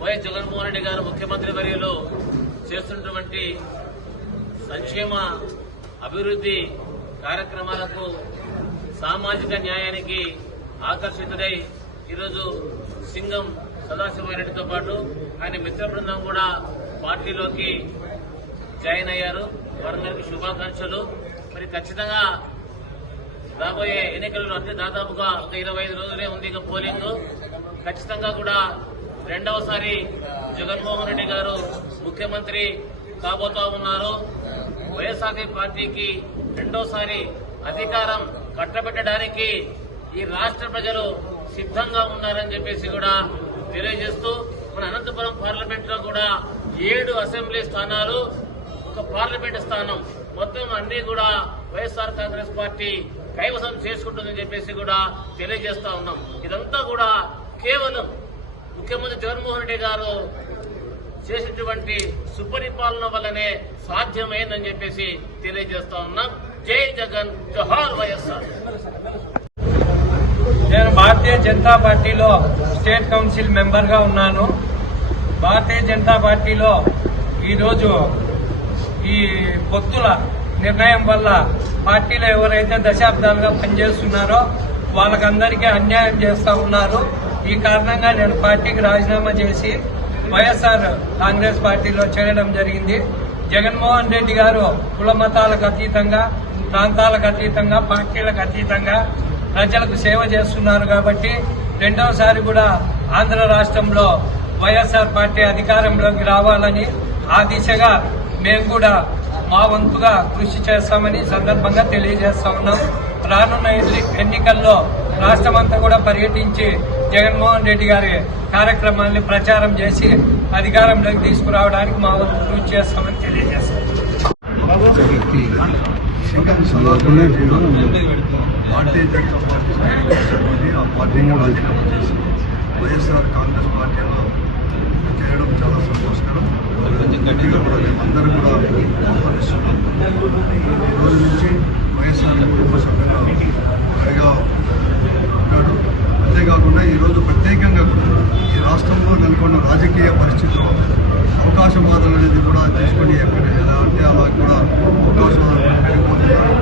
YS Jaganmohan Reddy గారు ముఖ్యమంత్రి వర్యులు చేస్తున్నటువంటి సంక్షేమ అభివృద్ధి కార్యక్రమాలకు సామాజిక న్యాయానికి ఆకర్షితుడై ఈరోజు సింగం సదాశివారెడ్డితో పాటు ఆయన మిత్ర బృందం కూడా పార్టీలోకి జాయిన్ అయ్యారు. వారందరికీ శుభాకాంక్షలు. మరి ఖచ్చితంగా రాబోయే ఎన్నికల్లో అంటే దాదాపుగా ఒక ఇరవై ఐదు రోజులే ఉంది ఇక పోలింగ్. ఖచ్చితంగా కూడా రెండవసారి జగన్మోహన్ రెడ్డి గారు ముఖ్యమంత్రి కాబోతా ఉన్నారు. వైఎస్ఆర్సీ పార్టీకి రెండోసారి అధికారం కట్టబెట్టడానికి ఈ రాష్ట్ర ప్రజలు సిద్ధంగా ఉన్నారని చెప్పేసి కూడా తెలియజేస్తూ మన అనంతపురం పార్లమెంట్లో కూడా ఏడు అసెంబ్లీ స్థానాలు ఒక పార్లమెంట్ స్థానం మొత్తం అన్ని కూడా వైఎస్ఆర్ కాంగ్రెస్ పార్టీ కైవసం చేసుకుంటుందని చెప్పేసి కూడా తెలియజేస్తా ఉన్నాం. ఇదంతా కూడా కేవలం ముఖ్యమంత్రి జగన్మోహన్ రెడ్డి గారు చేసినటువంటి సుపరిపాలన వల్లనే సాధ్యమైందని చెప్పేసి తెలియజేస్తా ఉన్నాం. జై జగన్ జోహార్ వైఎస్ఆర్. నేను భారతీయ జనతా పార్టీలో స్టేట్ కౌన్సిల్ మెంబర్గా ఉన్నాను. భారతీయ జనతా పార్టీలో ఈరోజు ఈ పొత్తుల నిర్ణయం వల్ల పార్టీలో ఎవరైతే దశాబ్దాలుగా పనిచేస్తున్నారో వాళ్ళకందరికీ అన్యాయం చేస్తూ ఉన్నారు. ఈ కారణంగా నేను పార్టీకి రాజీనామా చేసి వైఎస్ఆర్ కాంగ్రెస్ పార్టీలో చేరడం జరిగింది. జగన్మోహన్ రెడ్డి గారు కుల మతాలకు అతీతంగా ప్రాంతాలకు అతీతంగా పార్టీలకు అతీతంగా ప్రజలకు సేవ చేస్తున్నారు కాబట్టి రెండవసారి కూడా ఆంధ్ర రాష్ట్రంలో వైఎస్ఆర్ పార్టీ అధికారంలోకి రావాలని ఆ దిశగా మేము కూడా మా వంతుగా కృషి చేస్తామని సందర్భంగా తెలియజేస్తా ఉన్నాం. రానున్న ఎన్నికల్లో రాష్ట్రమంతా కూడా పర్యటించి జగన్మోహన్ రెడ్డి గారి కార్యక్రమాన్ని ప్రచారం చేసి అధికారంలోకి తీసుకురావడానికి మా వంతు కృషి చేస్తామని తెలియజేస్తాం. వైఎస్ఆర్ కాంగ్రెస్ పార్టీలో చాలా సంతోషకరం గట్టిగా కూడా మేమందరం కూడా ఆహ్వానిస్తున్నాం ఈ రోజు నుంచి వైఎస్ఆర్ కుటుంబ సభ్యులు గడిగా ఉన్నాడు అంతేకాకుండా ఈరోజు ప్రత్యేకంగా కూడా ఈ రాష్ట్రంలో నెలకొన్న రాజకీయ పరిస్థితుల్లో అవకాశవాదాలు అనేది కూడా తీసుకొని ఎక్కడ ఎలా అంటే అలా కూడా అవకాశవాదాలు పెరిగిపోతున్నారు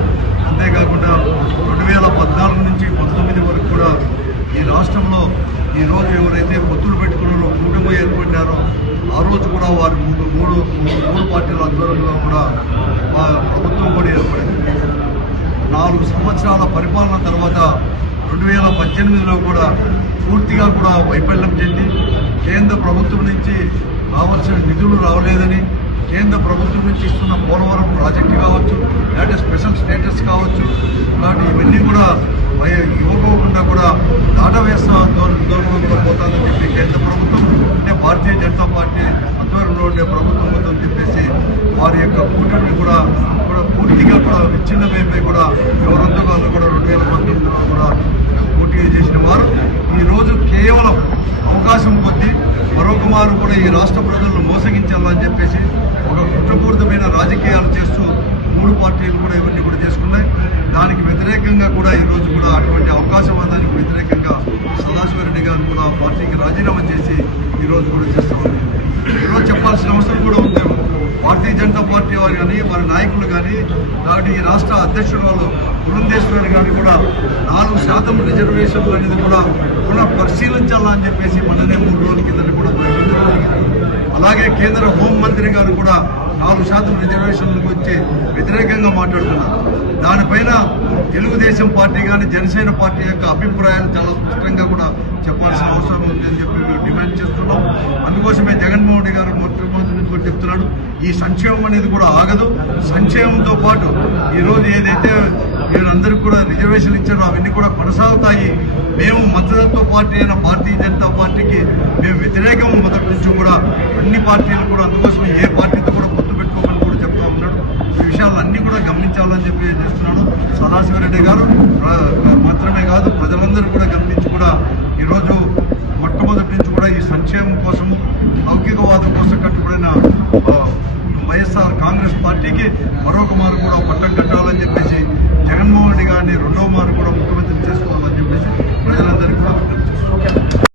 అంతేకాకుండా రెండు వేల పద్నాలుగు నుంచి పంతొమ్మిది వరకు కూడా ఈ రాష్ట్రంలో ఈ రోజు ఎవరైతే ఒత్తులు పెట్టుకున్నారో కూటమి ఏర్పడినారో ఆ రోజు కూడా వారు మూడు మూడు మూడు పార్టీల ఆధ్వర్యంలో కూడా మా ప్రభుత్వం కూడా ఏర్పడింది. నాలుగు సంవత్సరాల పరిపాలన తర్వాత రెండు వేల పద్దెనిమిదిలో కూడా పూర్తిగా కూడా వైఫల్యం చెంది కేంద్ర ప్రభుత్వం నుంచి రావాల్సిన నిధులు రావలేదని కేంద్ర ప్రభుత్వం నుంచి ఇస్తున్న పోలవరం ప్రాజెక్టు కావచ్చు లేదంటే స్పెషల్ స్టేటస్ కావచ్చు ఇలాంటి ఇవన్నీ కూడా వయ- ఇవ్వకోకుండా కూడా దాట వేస్తా దూరంలో పోతుందని చెప్పి కేంద్ర ప్రభుత్వం అంటే భారతీయ జనతా పార్టీ ఆధ్వర్యంలో ఉండే ప్రభుత్వం మొత్తం చెప్పేసి వారి యొక్క కూటమిని కూడా కూడా పూర్తిగా కూడా విచ్ఛిన్నమైపోయి కూడా ఎవరంతా వాళ్ళు కూడా రెండు వేల పంతొమ్మిదిలో కూడా పోటీ చేసిన వారు. ఈ రోజు కేవలం అవకాశం కొద్దీ మరొక మారు కూడా ఈ రాష్ట్ర ప్రజలను మోసగించాలని చెప్పేసి ఒక కుట్రపూరితమైన రాజకీయాలు చేస్తూ మూడు పార్టీలు కూడా ఇవన్నీ కూడా చేసుకున్నాయి. దానికి వ్యతిరేకంగా కూడా ఈ రోజు కూడా అటువంటి అవకాశవాదానికి వ్యతిరేకంగా సదాశివరెడ్డి గారు కూడా పార్టీకి రాజీనామా చేసి ఈ రోజు కూడా చేస్తూ ఉన్నారు. ఈరోజు చెప్పాల్సిన అవసరం కూడా భారతీయ జనతా పార్టీ వారు కానీ వారి నాయకులు కానీ కాబట్టి ఈ రాష్ట్ర అధ్యక్షుడు వాళ్ళు పురంధేశ్వరి గారు కూడా నాలుగు శాతం రిజర్వేషన్లు అనేది కూడా పునః పరిశీలించాలని చెప్పేసి మొన్ననే మూడు రోజుల కింద కూడా అలాగే కేంద్ర హోంమంత్రి గారు కూడా నాలుగు శాతం రిజర్వేషన్లకు వచ్చి వ్యతిరేకంగా మాట్లాడుతున్నారు. దానిపైన తెలుగుదేశం పార్టీ కానీ జనసేన పార్టీ యొక్క అభిప్రాయాలు చాలా స్పష్టంగా కూడా చెప్పాల్సిన అవసరం ఉంది అని చెప్పి మేము డిమాండ్ చేస్తున్నాం. అందుకోసమే జగన్మోహన్ రెడ్డి గారు చెప్తున్నాడు. ఈ సంక్షేమం అనేది కూడా ఆగదు. సంక్షేమంతో పాటు ఈరోజు ఏదైతే వీళ్ళందరికీ కూడా రిజర్వేషన్లు ఇచ్చారో అవన్నీ కూడా కొనసాగుతాయి. మేము మద్దతుతో పార్టీ అయిన భారతీయ జనతా పార్టీకి మేము వ్యతిరేకం మొదటి నుంచి కూడా అన్ని పార్టీలు కూడా అందుకోసం ఏ పార్టీతో కూడా గుర్తు పెట్టుకోమని కూడా చెప్తా ఉన్నాడు. ఈ విషయాలన్నీ కూడా గమనించాలని చెప్పి చేస్తున్నాడు. సదాశివరెడ్డి గారు మాత్రమే కాదు ప్రజలందరూ కూడా గమనించి కూడా ఈరోజు మొట్టమొదటి నుంచి కూడా ఈ సంక్షేమం కోసము లౌకికవాదం కోసం కట్టుబడిన పార్టీకి మరొక మారు కూడా పట్టం